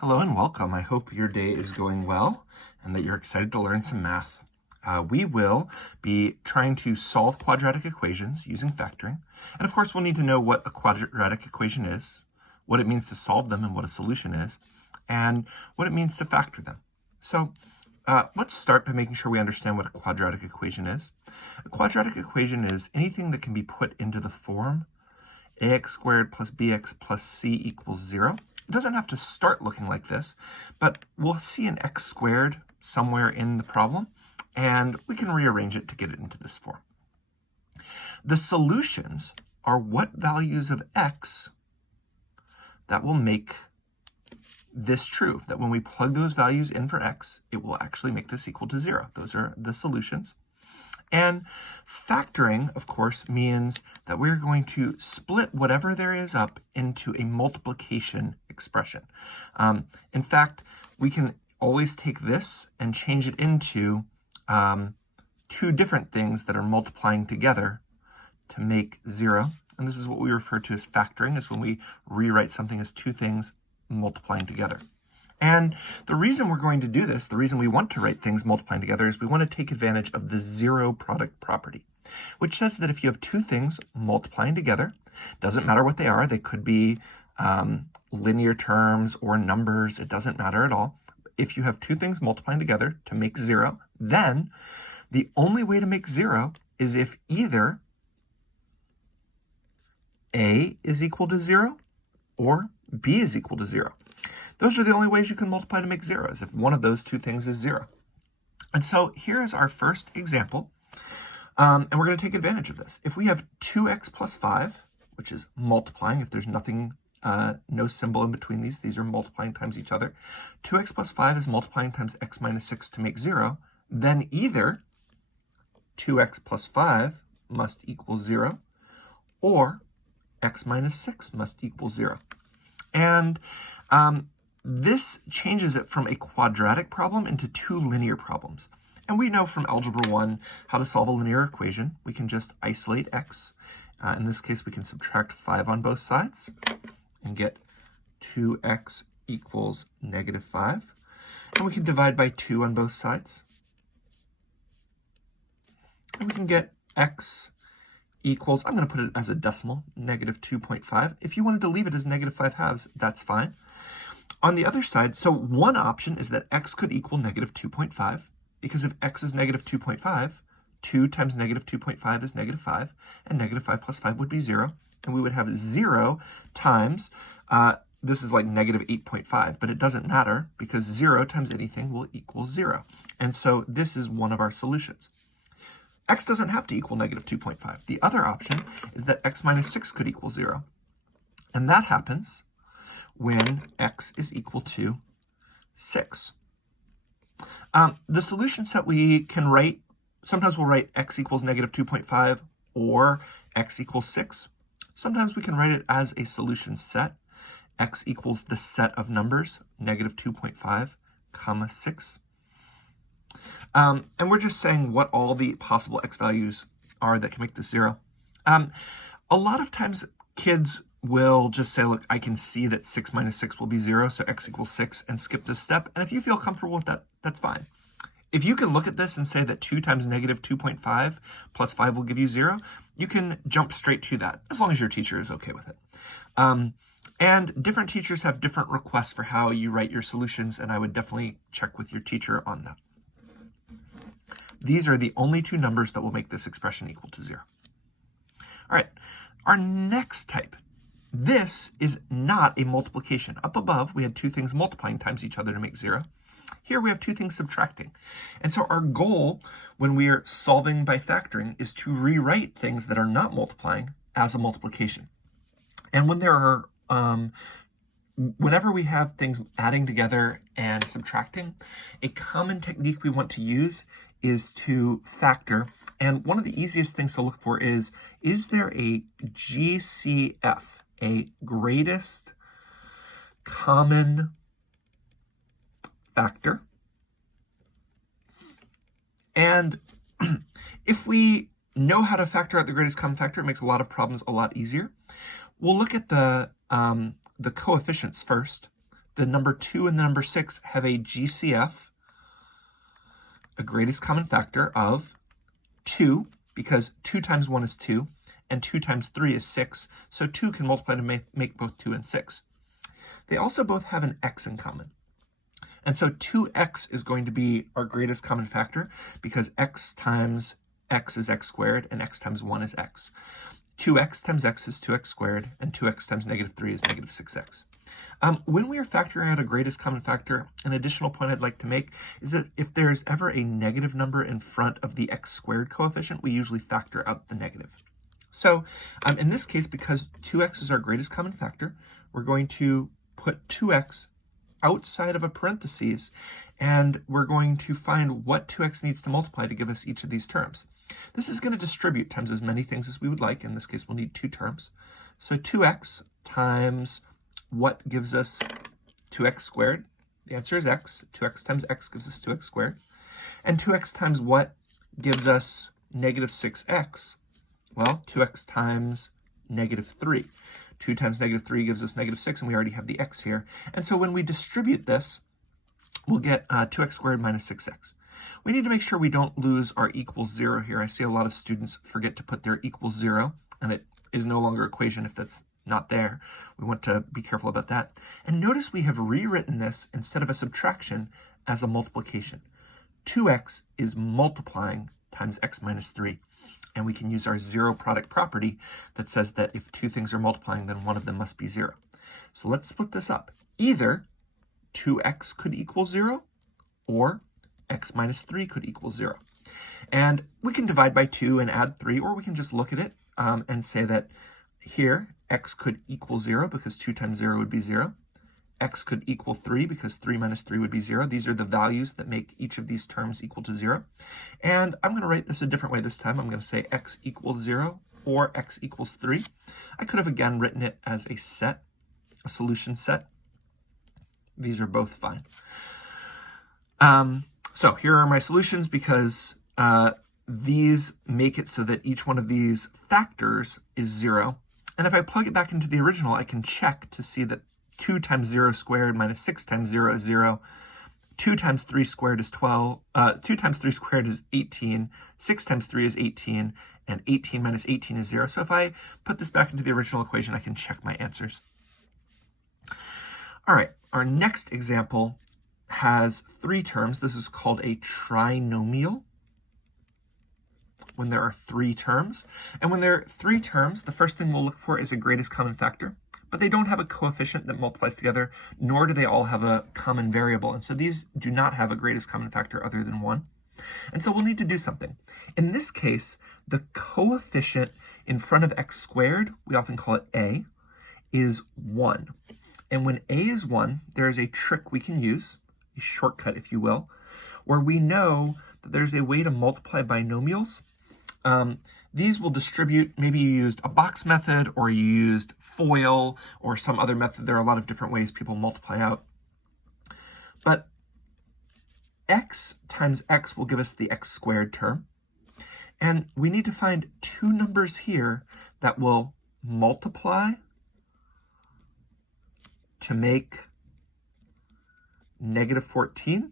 Hello and welcome. I hope your day is going well and that you're excited to learn some math. We will be trying to solve quadratic equations using factoring. And of course, we'll need to know what a quadratic equation is, what it means to solve them and what a solution is, and what it means to factor them. So let's start by making sure we understand what a quadratic equation is. A quadratic equation is anything that can be put into the form ax squared plus bx plus c equals 0. It doesn't have to start looking like this, but we'll see an x squared somewhere in the problem, and we can rearrange it to get it into this form. The solutions are what values of x that will make this true, that when we plug those values in for x, it will actually make this equal to 0. Those are the solutions. And factoring, of course, means that we're going to split whatever there is up into a multiplication expression. In fact, we can always take this and change it into two different things that are multiplying together to make 0. And this is what we refer to as factoring, is when we rewrite something as two things multiplying together. And the reason we're going to do this, the reason we want to write things multiplying together, is we want to take advantage of the zero product property, which says that if you have two things multiplying together, doesn't matter what they are, they could be linear terms or numbers, it doesn't matter at all. If you have two things multiplying together to make 0, then the only way to make 0 is if either A is equal to 0 or B is equal to 0. Those are the only ways you can multiply to make 0, is if one of those two things is 0. And so here is our first example, and we're going to take advantage of this. If we have 2x plus 5, which is multiplying, if there's nothing, no symbol in between these are multiplying times each other. 2x plus 5 is multiplying times x minus 6 to make 0, then either 2x plus 5 must equal 0, or x minus 6 must equal 0. And this changes it from a quadratic problem into two linear problems. And we know from Algebra 1 how to solve a linear equation. We can just isolate x. In this case, we can subtract 5 on both sides and get 2x equals negative 5. And we can divide by 2 on both sides. And we can get x equals, I'm going to put it as a decimal, negative 2.5. If you wanted to leave it as negative 5 halves, that's fine. On the other side, so one option is that x could equal negative 2.5, because if x is negative 2.5, 2 times negative 2.5 is negative 5, and negative 5 plus 5 would be 0, and we would have 0 times, this is like negative 8.5, but it doesn't matter, because 0 times anything will equal 0. And so this is one of our solutions. X doesn't have to equal negative 2.5. The other option is that x minus 6 could equal 0. And that happens when x is equal to 6. The solution set we can write, sometimes we'll write x equals negative 2.5 or x equals 6. Sometimes we can write it as a solution set. X equals the set of numbers, negative 2.5, comma 6. And we're just saying what all the possible x values are that can make this 0. A lot of times kids will just say, look, I can see that 6 minus 6 will be 0, so x equals 6, and skip this step. And if you feel comfortable with that, that's fine. If you can look at this and say that 2 times negative 2.5 plus 5 will give you 0, you can jump straight to that, as long as your teacher is okay with it. And different teachers have different requests for how you write your solutions, and I would definitely check with your teacher on that. These are the only two numbers that will make this expression equal to 0. All right, our next type. This is not a multiplication. Up above, we had two things multiplying times each other to make 0. Here we have two things subtracting. And so our goal when we are solving by factoring is to rewrite things that are not multiplying as a multiplication. And when there are, whenever we have things adding together and subtracting, a common technique we want to use is to factor. And one of the easiest things to look for is there a GCF, a greatest common factor? And if we know how to factor out the greatest common factor, it makes a lot of problems a lot easier. We'll look at the coefficients first. the number 2 and the number 6 have a GCF, a greatest common factor, of 2, because 2 times 1 is 2, and 2 times 3 is 6, so 2 can multiply to make both 2 and 6. They also both have an x in common. And so 2x is going to be our greatest common factor, because x times x is x squared, and x times 1 is x. 2x times x is 2x squared, and 2x times negative 3 is negative 6x. When we are factoring out a greatest common factor, an additional point I'd like to make is that if there's ever a negative number in front of the x squared coefficient, we usually factor out the negative. So in this case, because 2x is our greatest common factor, we're going to put 2x outside of a parentheses, and we're going to find what 2x needs to multiply to give us each of these terms. This is going to distribute times as many things as we would like. In this case, we'll need 2 terms. So 2x times what gives us 2x squared? The answer is x. 2x times x gives us 2x squared. And 2x times what gives us negative 6x? Well, 2x times negative 3. 2 times negative 3 gives us negative 6, and we already have the x here. And so when we distribute this, we'll get 2x squared minus 6x. We need to make sure we don't lose our equals 0 here. I see a lot of students forget to put their equals 0, and it is no longer an equation if that's not there. We want to be careful about that. And notice we have rewritten this, instead of a subtraction, as a multiplication. 2x is multiplying times x minus 3. And we can use our zero product property that says that if two things are multiplying, then one of them must be 0. So let's split this up. Either 2x could equal 0, or x minus 3 could equal 0. And we can divide by 2 and add 3, or we can just look at it and say that here x could equal 0 because 2 times 0 would be 0. X could equal 3 because 3 minus 3 would be 0. These are the values that make each of these terms equal to 0. And I'm going to write this a different way this time. I'm going to say x equals 0 or x equals 3. I could have again written it as a set, a solution set. These are both fine. So here are my solutions, because these make it so that each one of these factors is 0. And if I plug it back into the original, I can check to see that 2 times 0 squared minus 6 times 0 is 0. 2 times 3 squared is 12. 2 times 3 squared is 18. 6 times 3 is 18. And 18 minus 18 is 0. So if I put this back into the original equation, I can check my answers. All right, our next example has 3 terms. This is called a trinomial, when there are 3 terms. And when there are 3 terms, the first thing we'll look for is a greatest common factor. But they don't have a coefficient that multiplies together, nor do they all have a common variable. And so these do not have a greatest common factor other than 1. And so we'll need to do something. In this case, the coefficient in front of x squared, we often call it a, is 1. And when a is 1, there is a trick we can use, a shortcut, if you will, where we know that there's a way to multiply binomials. These will distribute. Maybe you used a box method, or you used FOIL, or some other method. There are a lot of different ways people multiply out. But x times x will give us the x squared term. And we need to find 2 numbers here that will multiply to make negative 14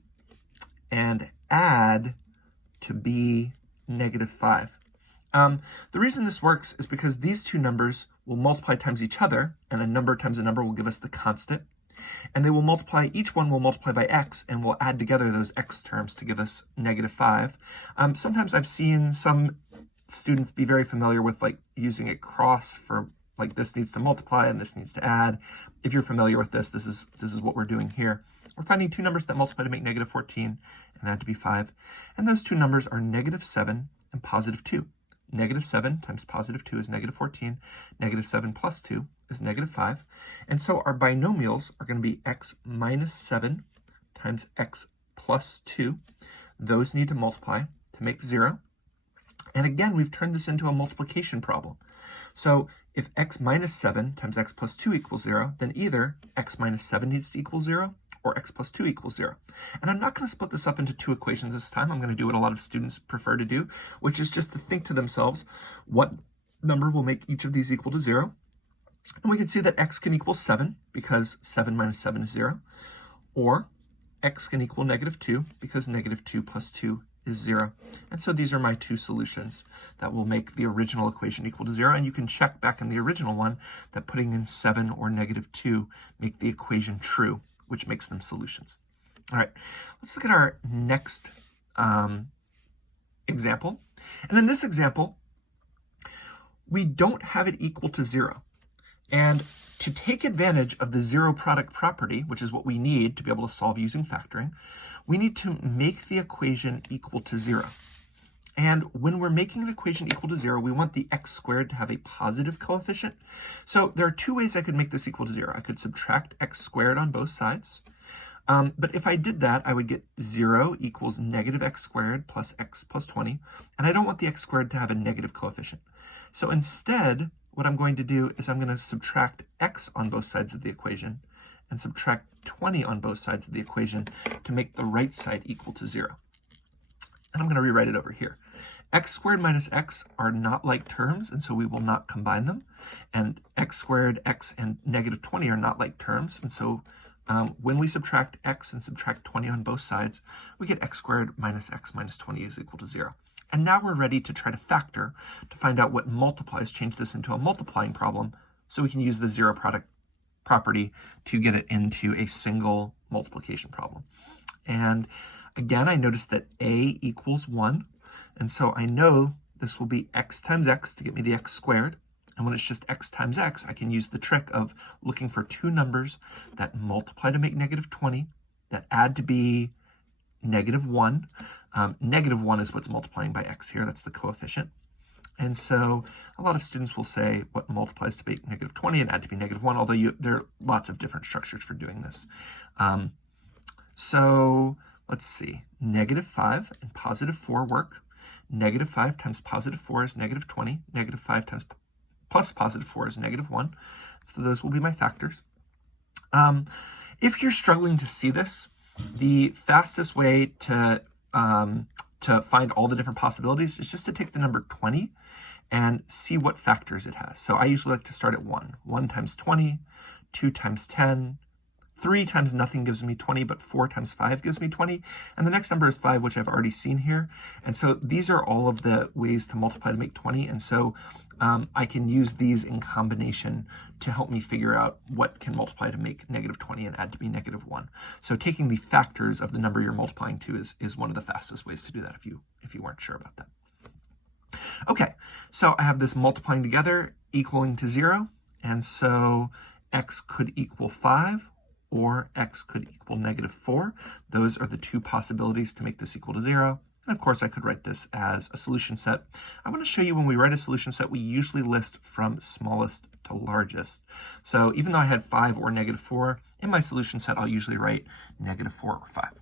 and add to be negative 5. The reason this works is because these 2 numbers will multiply times each other, and a number times a number will give us the constant. And they will multiply, each one will multiply by x, and we'll add together those x terms to give us negative 5. Sometimes I've seen some students be very familiar with using a cross for this needs to multiply and this needs to add. If you're familiar with this, this is what we're doing here. We're finding 2 numbers that multiply to make negative 14 and add to be 5. And those 2 numbers are negative 7 and positive 2. Negative 7 times positive 2 is negative 14. Negative 7 plus 2 is negative 5. And so our binomials are going to be x minus 7 times x plus 2. Those need to multiply to make 0. And again, we've turned this into a multiplication problem. So if x minus 7 times x plus 2 equals 0, then either x minus 7 needs to equal 0, or x plus 2 equals 0. And I'm not going to split this up into 2 equations this time. I'm going to do what a lot of students prefer to do, which is just to think to themselves, what number will make each of these equal to 0? And we can see that x can equal 7, because 7 minus 7 is 0. or x can equal -2 because -2 plus 2 is 0. And so these are my two solutions that will make the original equation equal to 0. And you can check back in the original one that putting in 7 or -2 make the equation true, which makes them solutions. All right, let's look at our next example. And in this example, we don't have it equal to 0. And to take advantage of the zero product property, which is what we need to be able to solve using factoring, we need to make the equation equal to 0. And when we're making an equation equal to 0, we want the x squared to have a positive coefficient. So there are two ways I could make this equal to 0. I could subtract x squared on both sides. But if I did that, I would get 0 equals -x squared plus x plus 20. And I don't want the x squared to have a negative coefficient. So instead, what I'm going to do is I'm going to subtract x on both sides of the equation and subtract 20 on both sides of the equation to make the right side equal to 0. And I'm going to rewrite it over here. X squared minus x are not like terms, and so we will not combine them. And x squared, x, and -20 are not like terms, and so when we subtract x and subtract 20 on both sides, we get x squared minus x minus 20 is equal to 0. And now we're ready to try to factor to find out what multiplies, change this into a multiplying problem, so we can use the zero product property to get it into a single multiplication problem. And again, I noticed that a equals 1, and so I know this will be x times x to get me the x squared. And when it's just x times x, I can use the trick of looking for two numbers that multiply to make -20, that add to be -1. -1 is what's multiplying by x here. That's the coefficient. And so a lot of students will say what multiplies to make -20 and add to be -1, although there are lots of different structures for doing this. So let's see. -5 and +4 work. -5 times +4 is -20. -5 times plus +4 is -1. So those will be my factors. If you're struggling to see this, the fastest way to find all the different possibilities is just to take the number 20 and see what factors it has. So I usually like to start at 1. 1 times 20, 2 times 10, 3 times nothing gives me 20, but 4 times 5 gives me 20. And the next number is 5, which I've already seen here. And so these are all of the ways to multiply to make 20. And so I can use these in combination to help me figure out what can multiply to make -20 and add to be -1. So taking the factors of the number you're multiplying to is one of the fastest ways to do that if you weren't sure about that. Okay, so I have this multiplying together equaling to 0. And so x could equal 5 or x could equal -4. Those are the two possibilities to make this equal to 0. And of course, I could write this as a solution set. I want to show you when we write a solution set, we usually list from smallest to largest. So even though I had 5 or -4, in my solution set, I'll usually write -4 or 5.